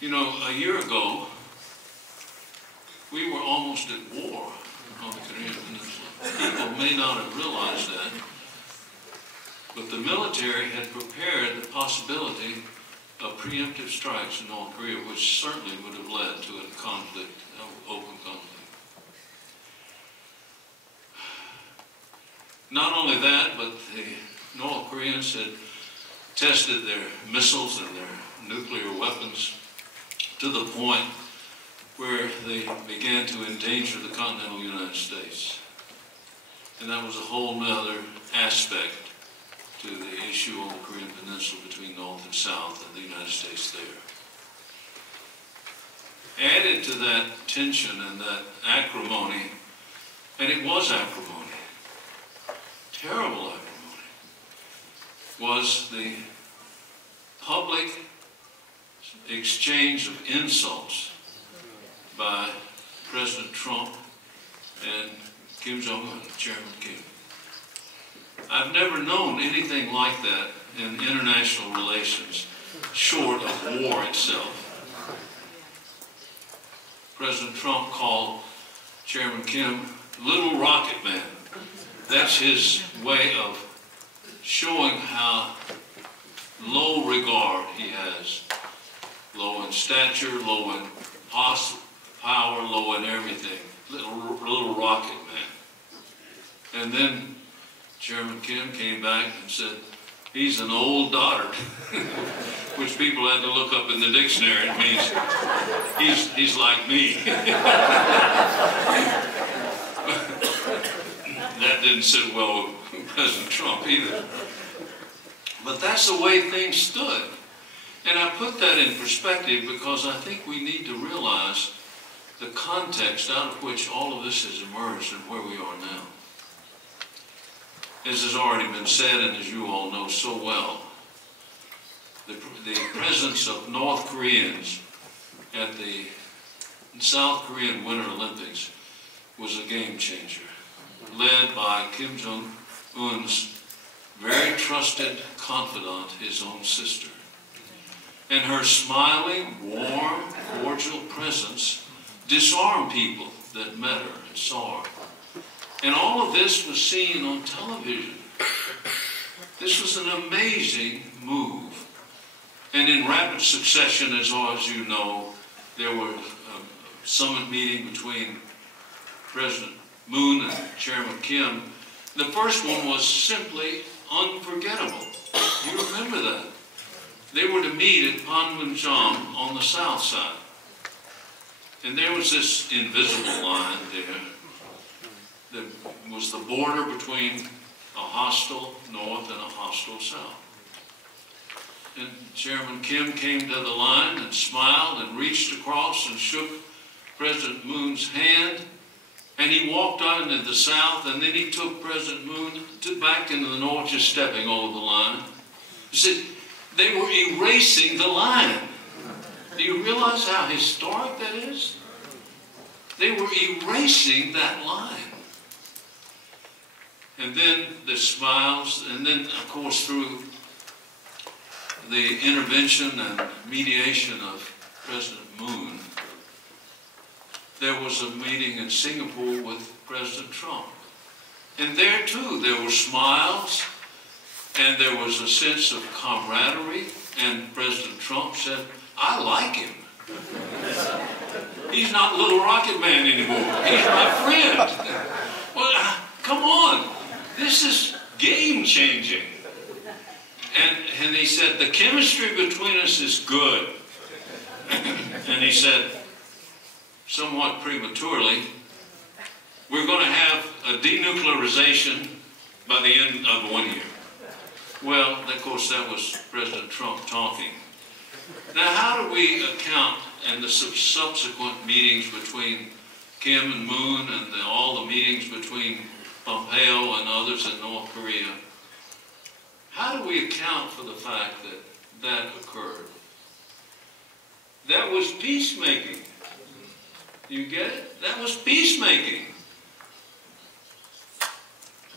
You know, a year ago, we were almost at war on the Korean Peninsula. People may not have realized that, but the military had prepared the possibility of preemptive strikes in North Korea, which certainly would have led to a conflict, an open conflict. Not only that, but the North Koreans had tested their missiles and their nuclear weapons to the point where they began to endanger the continental United States. And that was a whole other aspect to the issue on the Korean Peninsula between North and South and the United States there. Added to that tension and that acrimony, and it was acrimony, terrible acrimony, was the public exchange of insults by President Trump and Kim Jong-un, Chairman Kim. I've never known anything like that in international relations, short of war itself. President Trump called Chairman Kim Little Rocket Man. That's his way of showing how low regard he has. Low in stature, low in power, low in everything. Little rocket man. And then Chairman Kim came back and said, he's an old dotard, which people had to look up in the dictionary. It means he's like me. That didn't sit well with President Trump either. But that's the way things stood. And I put that in perspective because I think we need to realize the context out of which all of this has emerged and where we are now. As has already been said, and as you all know so well, the presence of North Koreans at the South Korean Winter Olympics was a game changer, led by Kim Jong-un's very trusted confidant, his own sister. And her smiling, warm, cordial presence disarmed people that met her and saw her. And all of this was seen on television. This was an amazing move. And in rapid succession, as you know, there were a summit meeting between President Moon and Chairman Kim. The first one was simply unforgettable. You remember that? They were to meet at Panmunjom on the south side. And there was this invisible line there that was the border between a hostile north and a hostile south. And Chairman Kim came to the line and smiled and reached across and shook President Moon's hand. And he walked on into the south, and then he took President Moon back into the north, just stepping over the line. He said, they were erasing the line. Do you realize how historic that is? They were erasing that line. And then the smiles, and then, of course, through the intervention and mediation of President Moon, there was a meeting in Singapore with President Trump. And there, too, there were smiles, and there was a sense of camaraderie, and President Trump said, I like him. He's not Little Rocket Man anymore. He's my friend. Well, come on. This is game-changing. And he said, the chemistry between us is good. And he said, somewhat prematurely, we're going to have a denuclearization by the end of 1 year. Well, of course, that was President Trump talking. Now, how do we account in the subsequent meetings between Kim and Moon and all the meetings between Pompeo and others in North Korea? How do we account for the fact that that occurred? That was peacemaking. You get it? That was peacemaking.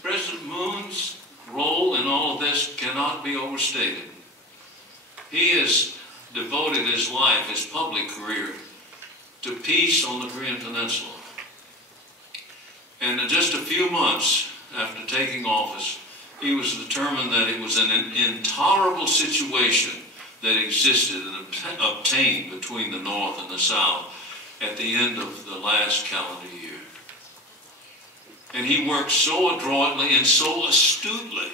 President Moon's role in all of this cannot be overstated. He has devoted his life, his public career, to peace on the Korean Peninsula. And in just a few months after taking office, he was determined that it was an intolerable situation that existed and obtained between the North and the South at the end of the last calendar year. And he worked so adroitly and so astutely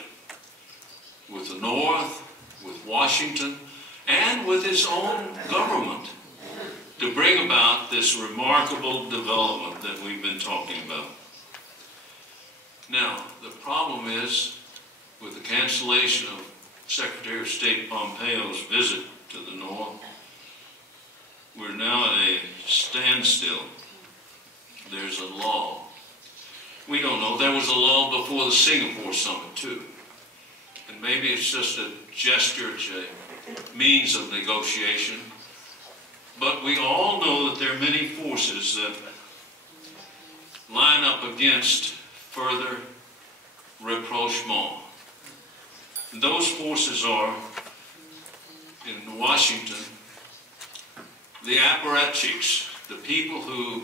with the North, with Washington, and with his own government to bring about this remarkable development that we've been talking about. Now, the problem is, with the cancellation of Secretary of State Pompeo's visit to the North, we're now at a standstill. There's a lull. We don't know. There was a lull before the Singapore summit, too. And maybe it's just a gesture, it's a means of negotiation. But we all know that there are many forces that line up against further rapprochement. And those forces are, in Washington, the apparatchiks, the people who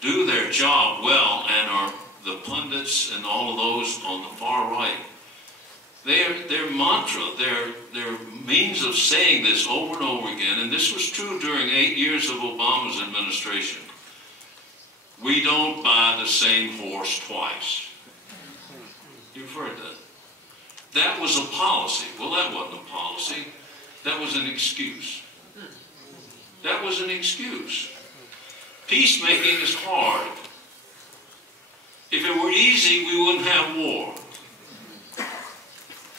do their job well and are the pundits and all of those on the far right. Their mantra, their means of saying this over and over again, and this was true during 8 years of Obama's administration. We don't buy the same horse twice. You've heard that. That was a policy. Well, that wasn't a policy. That was an excuse. That was an excuse. Peacemaking is hard. If it were easy, we wouldn't have war.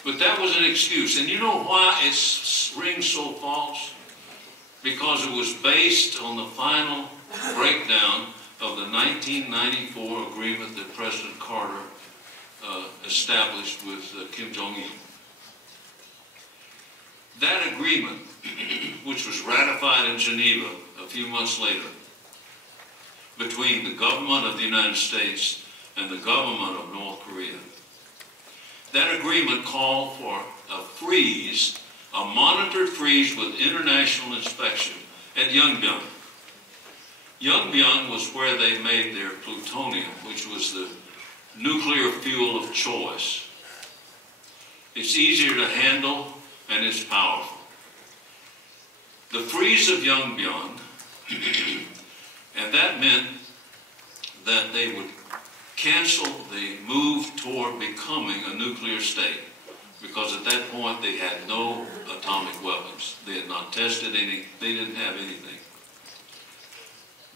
But that was an excuse. And you know why it rings so false? Because it was based on the final breakdown of the 1994 agreement that President Carter established with Kim Jong-il. That agreement, which was ratified in Geneva a few months later, between the government of the United States and the government of North Korea, that agreement called for a freeze, a monitored freeze with international inspection at Yongbyon. Yongbyon was where they made their plutonium, which was the nuclear fuel of choice. It's easier to handle and it's powerful. The freeze of Yongbyon, and that meant that they would cancel the move toward becoming a nuclear state, because at that point they had no atomic weapons. They had not tested any, they didn't have anything.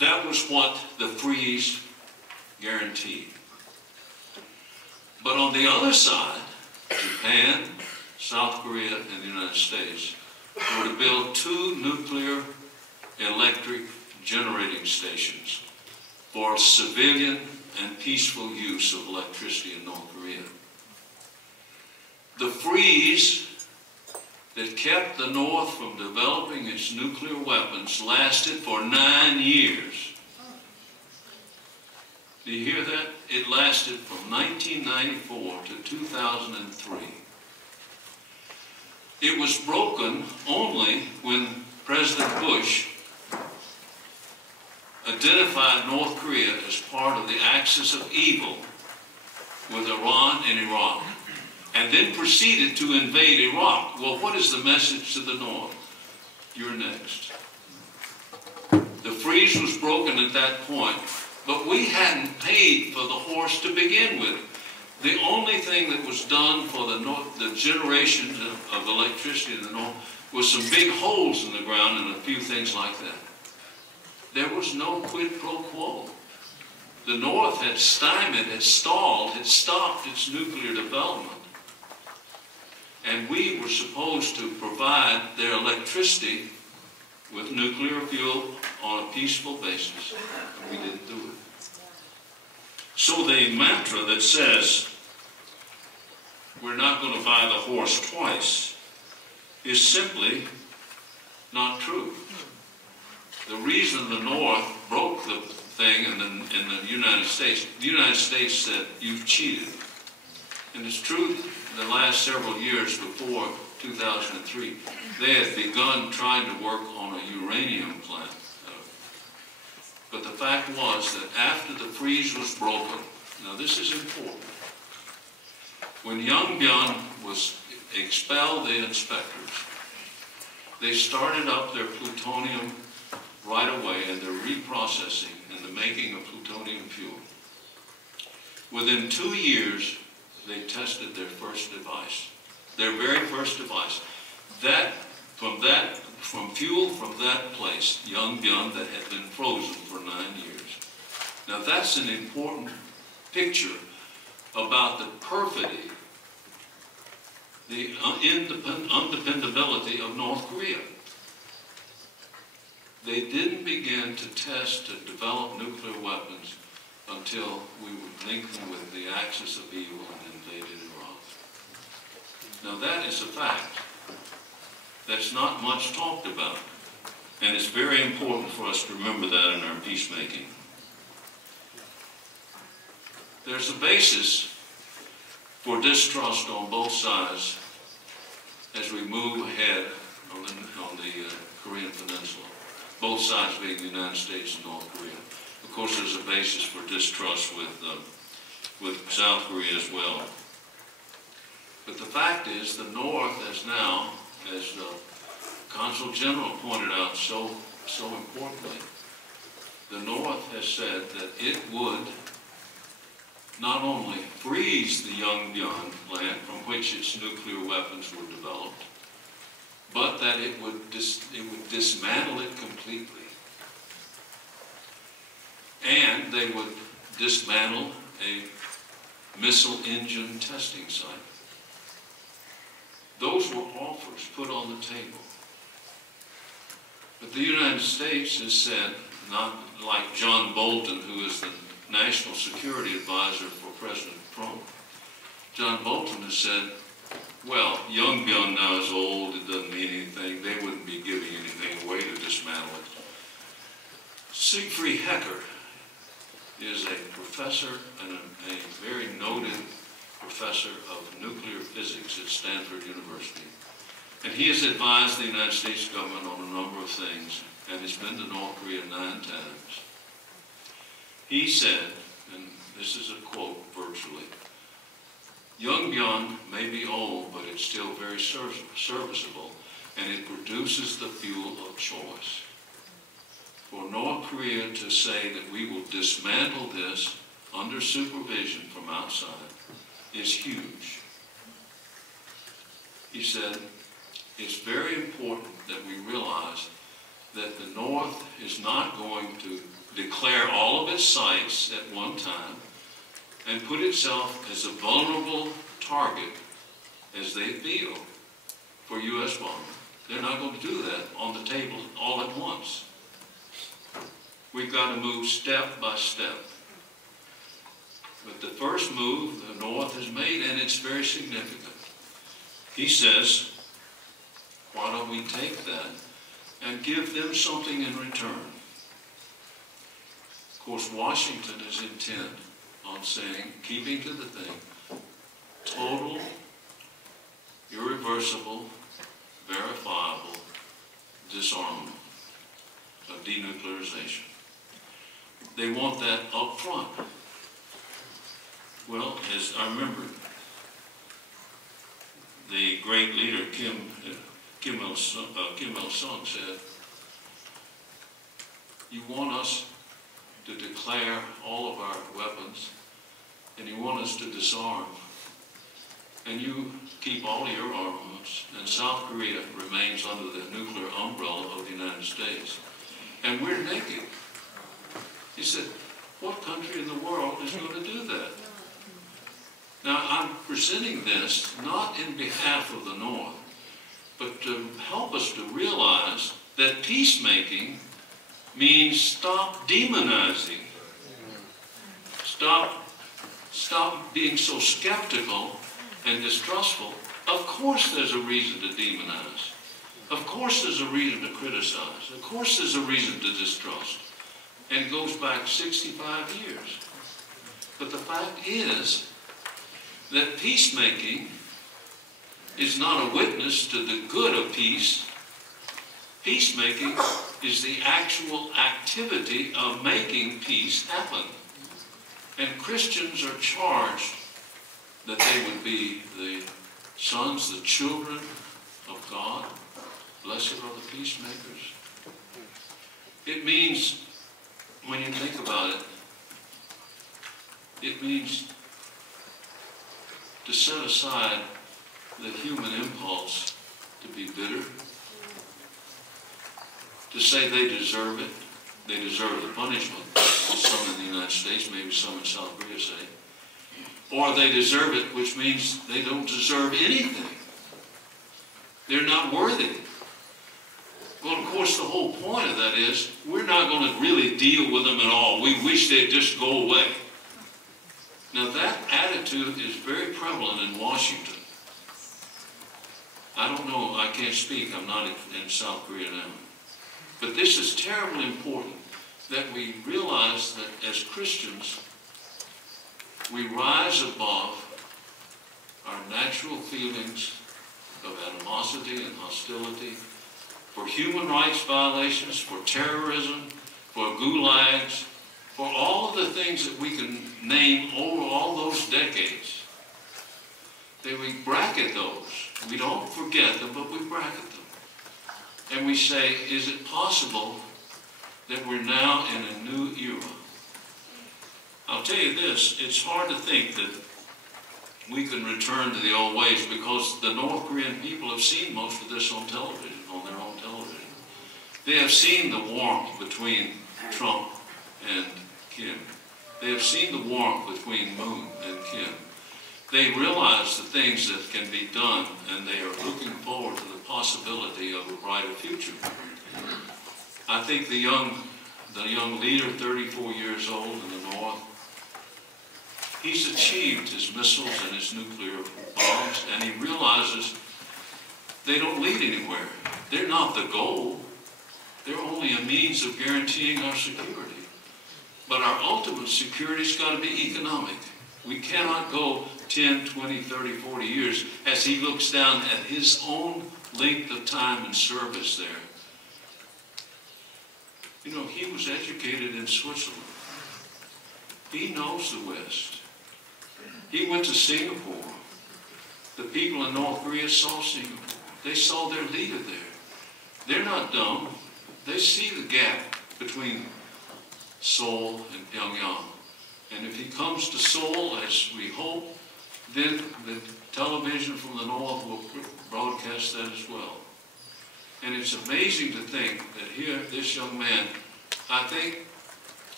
That was what the freeze guaranteed. But on the other side, Japan, South Korea, and the United States were to build 2 nuclear electric generating stations for civilian and peaceful use of electricity in North Korea. The freeze that kept the North from developing its nuclear weapons lasted for 9 years. Do you hear that? It lasted from 1994 to 2003. It was broken only when President Bush identified North Korea as part of the axis of evil with Iran and Iraq, and then proceeded to invade Iraq. Well, what is the message to the North? You're next. The freeze was broken at that point, but we hadn't paid for the horse to begin with. The only thing that was done for the generation of electricity in the North was some big holes in the ground and a few things like that. There was no quid pro quo. The North had stymied, had stalled, had stopped its nuclear development. And we were supposed to provide their electricity with nuclear fuel on a peaceful basis. And we didn't do it. So the mantra that says we're not going to buy the horse twice is simply not true. The reason the North broke the thing in the United States said, you've cheated. And it's true the last several years before 2003, they had begun trying to work on a uranium plant. But the fact was that after the freeze was broken, now this is important, when Yongbyon was expelled the inspectors, they started up their plutonium right away and their reprocessing and the making of plutonium fuel. Within 2 years, they tested their first device, their very first device. From fuel from that place, Yongbyon, that had been frozen for 9 years. Now that's an important picture about the perfidy, the undependability of North Korea. They didn't begin to test, to develop nuclear weapons until we would link them with the axis of evil and invaded Iraq. Now that is a fact that's not much talked about, and it's very important for us to remember that in our peacemaking. There's a basis for distrust on both sides as we move ahead on the Korean Peninsula, both sides being the United States and North Korea. Of course, there's a basis for distrust with South Korea as well. But the fact is, the North has now, as the Consul General pointed out so importantly, the North has said that it would not only freeze the Yongbyon plant from which its nuclear weapons were developed, but that it would dismantle it completely. And they would dismantle a missile engine testing site. Those were offers put on the table. But the United States has said, not like John Bolton, who is the National Security Advisor for President Trump. John Bolton has said, well, Yongbyon now is old, it doesn't mean anything, they wouldn't be giving anything away to dismantle it. Siegfried Hecker is a professor and a very noted professor of nuclear physics at Stanford University. And he has advised the United States government on a number of things, and has been to North Korea 9 times. He said, and this is a quote virtually, Yongbyon may be old, but it's still very serviceable, and it produces the fuel of choice. For North Korea to say that we will dismantle this under supervision from outside is huge. He said, it's very important that we realize that the North is not going to declare all of its sites at one time and put itself as a vulnerable target as they feel for U.S. bombing. They're not going to do that on the table all at once. We've got to move step by step. But the first move the North has made, and it's very significant. He says, why don't we take that and give them something in return? Of course, Washington is intent on saying, keeping to the thing, total, irreversible, verifiable disarmament of denuclearization. They want that up front. Well, as I remember, the great leader Kim Il-sung said, you want us to declare all of our weapons, and you want us to disarm, and you keep all your armaments, and South Korea remains under the nuclear umbrella of the United States, and we're naked. He said, what country in the world is going to do that? Now, I'm presenting this not in behalf of the North, but to help us to realize that peacemaking means stop demonizing. Stop being so skeptical and distrustful. Of course there's a reason to demonize. Of course there's a reason to criticize. Of course there's a reason to distrust. And it goes back 65 years. But the fact is that peacemaking is not a witness to the good of peace. Peacemaking is the actual activity of making peace happen. And Christians are charged that they would be the sons, the children of God. Blessed are the peacemakers. It means, when you think about it, it means to set aside the human impulse to be bitter, to say they deserve it, they deserve the punishment, some in the United States, maybe some in South Korea say, or they deserve it, which means they don't deserve anything. They're not worthy. Well, of course, the whole point of that is we're not going to really deal with them at all. We wish they'd just go away. Now, that attitude is very prevalent in Washington. I don't know, I can't speak, I'm not in South Korea now. But this is terribly important, that we realize that as Christians, we rise above our natural feelings of animosity and hostility, for human rights violations, for terrorism, for gulags, for all of the things that we can name over all those decades. That we bracket those. We don't forget them, but we bracket them. And we say, is it possible that we're now in a new era? I'll tell you this, it's hard to think that we can return to the old ways, because the North Korean people have seen most of this on television, on their own television. They have seen the warmth between Trump and Kim. They have seen the warmth between Moon and Kim. They realize the things that can be done, and they are looking forward to the possibility of a brighter future. I think the young leader, 34 years old in the North, he's achieved his missiles and his nuclear bombs, and he realizes they don't lead anywhere. They're not the goal. They're only a means of guaranteeing our security. But our ultimate security's got to be economic. We cannot go 10, 20, 30, 40 years as he looks down at his own length of time in service there. You know, he was educated in Switzerland. He knows the West. He went to Singapore. The people in North Korea saw Singapore. They saw their leader there. They're not dumb. They see the gap between Seoul and Pyongyang. And if he comes to Seoul, as we hope, then the television from the North will broadcast that as well. And it's amazing to think that here, this young man, I think,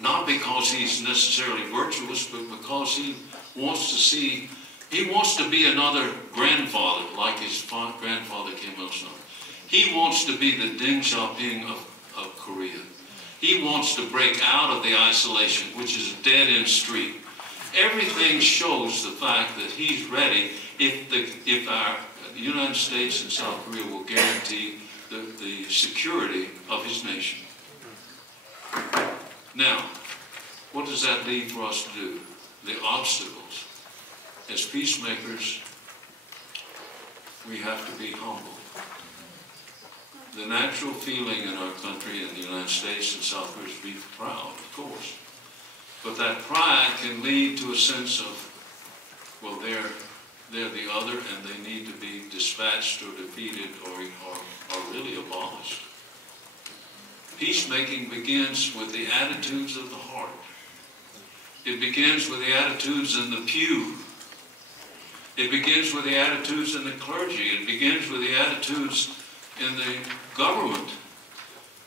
not because he's necessarily virtuous, but because he wants to see, he wants to be another grandfather, like his grandfather Kim Il-sung. He wants to be the Deng Xiaoping of Korea. He wants to break out of the isolation, which is a dead-end street. Everything shows the fact that he's ready if our United States and South Korea will guarantee the security of his nation. Now, what does that leave for us to do? The obstacles. As peacemakers, we have to be humble. The natural feeling in our country, in the United States and South Korea, is to be proud, of course. But that pride can lead to a sense of, well, they're the other and they need to be dispatched or defeated or really abolished. Peacemaking begins with the attitudes of the heart. It begins with the attitudes in the pew. It begins with the attitudes in the clergy. It begins with the attitudes in the government.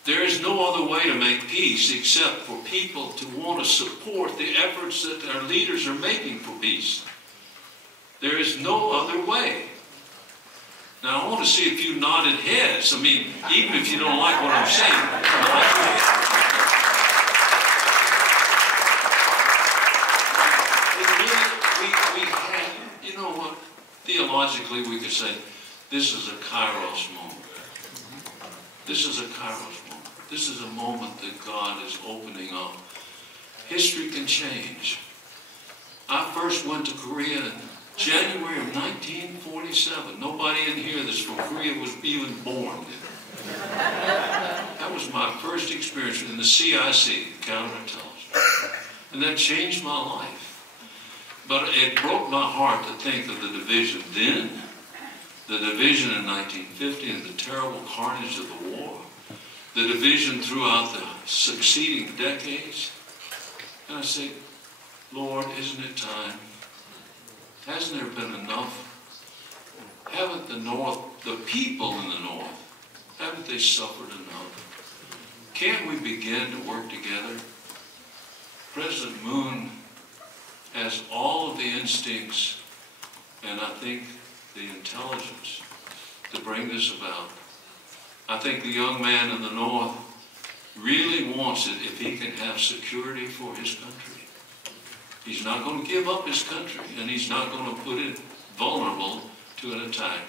There is no other way to make peace except for people to want to support the efforts that our leaders are making for peace. There is no other way. Now, I want to see a few nodded heads. I mean, even if you don't like what I'm saying. You know what? Theologically, we could say, this is a kairos moment. This is a kairos moment. This is a moment that God is opening up. History can change. I first went to Korea in January of 1947. Nobody in here that's from Korea was even born then. That was my first experience in the CIC, counterintelligence. And that changed my life. But it broke my heart to think of the division then, the division in 1950 and the terrible carnage of the war, the division throughout the succeeding decades. And I say, Lord, isn't it time? Hasn't there been enough? Haven't the North, the people in the North, haven't they suffered enough? Can't we begin to work together? President Moon has all of the instincts and I think the intelligence to bring this about. I think the young man in the North really wants it if he can have security for his country. He's not going to give up his country, and he's not going to put it vulnerable to an attack.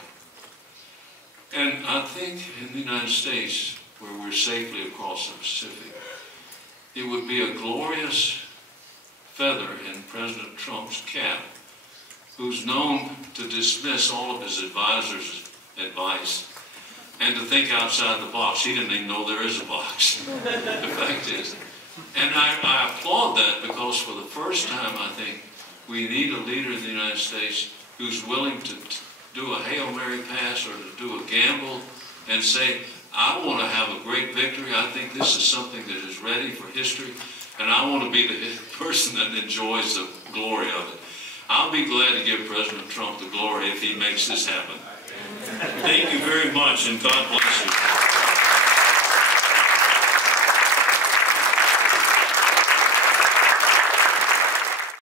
And I think in the United States, where we're safely across the Pacific, it would be a glorious feather in President Trump's cap, who's known to dismiss all of his advisors' advice and to think outside the box. He didn't even know there is a box. The fact is. And I applaud that, because for the first time, I think, we need a leader in the United States who's willing to do a Hail Mary pass or to do a gamble and say, I want to have a great victory. I think this is something that is ready for history, and I want to be the person that enjoys the glory of it. I'll be glad to give President Trump the glory if he makes this happen. Thank you very much, and God bless you.